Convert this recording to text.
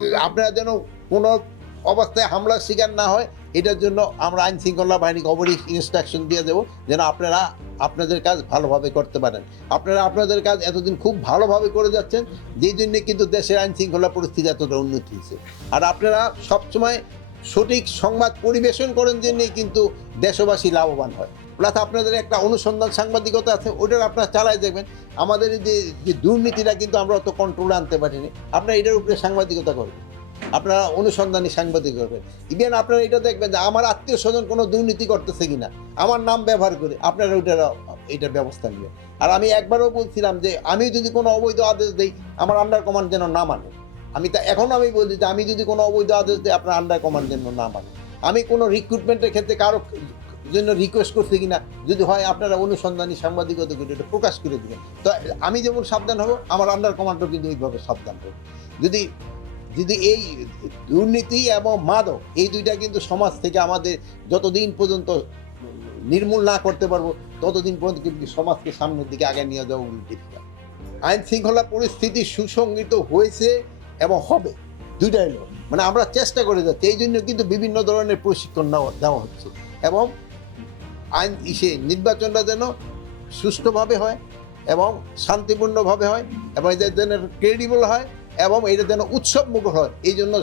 আপনারা যেন কোনো অবস্থায় হামলার শিকার না হয়, এটার জন্য আমরা আইন শৃঙ্খলা বাহিনীকে অবশ্যই ইনস্ট্রাকশন দিয়ে দেবো যেন আপনারা আপনাদের কাজ ভালোভাবে করতে পারেন। আপনারা আপনাদের কাজ এতদিন খুব ভালোভাবে করে যাচ্ছেন, যেই জন্য কিন্তু দেশের আইন শৃঙ্খলা পরিস্থিতি এতটা উন্নতি হয়েছে। আর আপনারা সবসময় সঠিক সংবাদ পরিবেশন করেন জন্যই কিন্তু দেশবাসী লাভবান হয়। প্লাস আপনাদের একটা অনুসন্ধান সাংবাদিকতা আছে, ওটার আপনারা চালায় দেখবেন। আমাদের এই যে দুর্নীতিটা কিন্তু আমরা অত কন্ট্রোলে আনতে পারিনি। আপনারা এটার উপরে সাংবাদিকতা করবেন, আপনারা অনুসন্ধানী সাংবাদিক করবেন। ইভেন আপনারা এটা দেখবেন যে আমার আত্মীয় স্বজন কোনো দুর্নীতি করতেছে কিনা, আমার নাম ব্যবহার করে আপনারা এটার ব্যবস্থা নেবেন। আর আমি একবারও বলছিলাম যে আমি যদি কোনো অবৈধ আদেশ দিই, আমার আন্ডার কমান্ড যেন না মানে। এখন আমি বলছি যে আমি যদি কোনো অবৈধ আদেশ দিই, আপনার আন্ডার কমান্ড যেন না মানে। আমি কোনো রিক্রুটমেন্টের ক্ষেত্রে কারো জন্য রিকোয়েস্ট করছি কিনা, যদি হয় আপনারা অনুসন্ধানী সাংবাদিকতা করে এটা প্রকাশ করে দেবেন। তো আমি যেমন সাবধান হব, আমার আন্ডার কমান্ডও কিন্তু ওইভাবে সাবধান হবে। যদি যদি এই দুর্নীতি এবং মাদক এই দুইটা কিন্তু সমাজ থেকে আমাদের যতদিন পর্যন্ত নির্মূল না করতে পারবো, ততদিন পর্যন্ত কিন্তু সমাজকে সামনের দিকে আগে নিয়ে যাওয়া ডিফিকাল্ট। আইন শৃঙ্খলা পরিস্থিতি সুসংগঠিত হয়েছে এবং হবে, দুইটাই হলো। মানে আমরা চেষ্টা করে যাচ্ছি, এই জন্য কিন্তু বিভিন্ন ধরনের প্রশিক্ষণ দেওয়া হচ্ছে। এবং নির্বাচনটা যেন সুষ্ঠুভাবে হয় এবং শান্তিপূর্ণভাবে হয় এবং এটা যেন ক্রেডিবল হয় এবং এটা যেন উৎসবমুখর হয়, এই জন্য